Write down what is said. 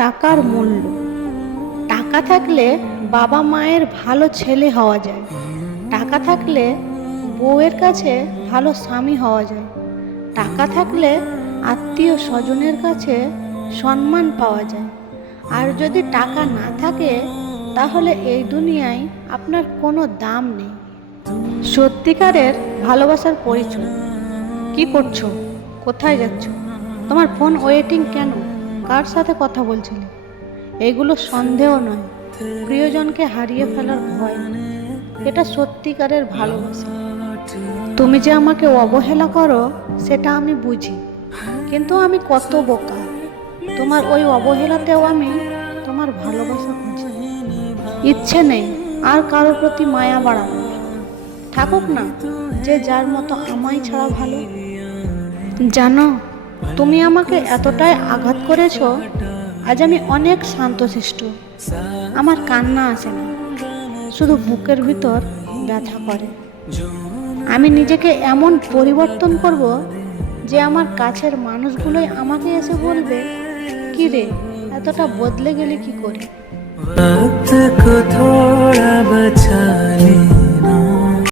টাকার মূল্য। টাকা থাকলে বাবা মায়ের ভালো ছেলে হওয়া যায়। টাকা থাকলে বউয়ের কাছে ভালো স্বামী হওয়া যায়। টাকা থাকলে আত্মীয় স্বজনের কাছে সম্মান পাওয়া যায়। আর যদি টাকা না থাকে তাহলে এই দুনিয়ায় আপনার কোনো দাম নেই। সত্যিকারের ভালোবাসার পরিচয়। কি করছো? কোথায় যাচ্ছ? তোমার ফোন ওয়েটিং কেন? কার সাথে কথা বলছিলে? এগুলো সন্দেহ নয়, প্রিয়জনকে হারিয়ে ফেলার ভয়। এটা সত্যিকারের ভালোবাসা। তুমি যে আমাকে অবহেলা করো সেটা আমি বুঝি, কিন্তু আমি কত বোকা। তোমার ওই অবহেলাতেও আমি তোমার ভালোবাসা খুঁজি। ইচ্ছে নেই আর কারোর প্রতি মায়া বাড়ানো। থাকুক না যে যার মতো আমায় ছাড়া ভালো। জানো, তুমি আমাকে এতটাই আঘাত করেছ, আজ আমি অনেক শান্তশিষ্ট। আমার কান্না আসে না, শুধু বুকের ভিতর ব্যথা করে। আমি নিজেকে এমন পরিবর্তন করব যে আমার কাছের মানুষগুলোই আমাকে এসে বলবে, কি রে, এতটা বদলে গেলে কি করে। वक्त को थोड़ा बचा